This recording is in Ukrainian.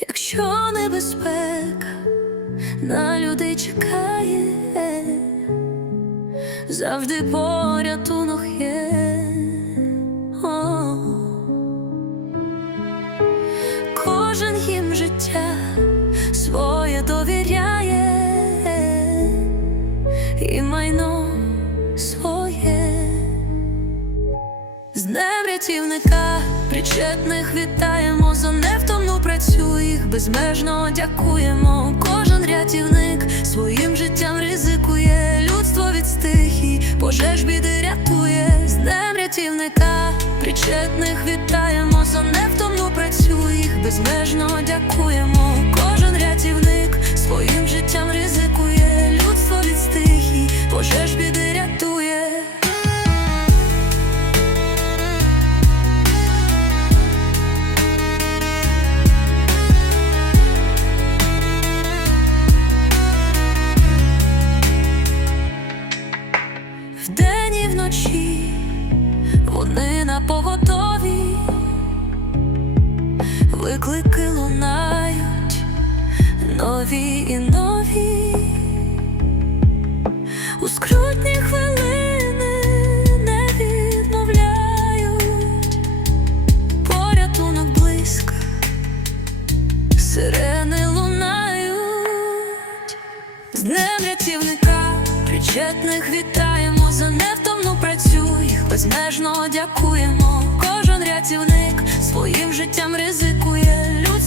якщо небезпека на людей чекає, завжди порятунок є. О. Кожен їм життя своє довіряє і майно своє. З днем рятівника причетних вітаємо безмежно дякуємо. Кожен рятівник своїм життям ризикує, людство від стихій, пожеж біди рятує. З днем рятівника причетних вітаємо за невтомну працю їх безмежно дякуємо. Вдень і вночі. Вони на поготові, виклики лунають нові і нові, у скрутні хвилини не відмовляють, порятунок близько, сирени лунають. З днем рятівника причетних вітаємо за невтомну працю. Їх безмежно дякуємо. Кожен рятівник своїм життям ризикує. Людство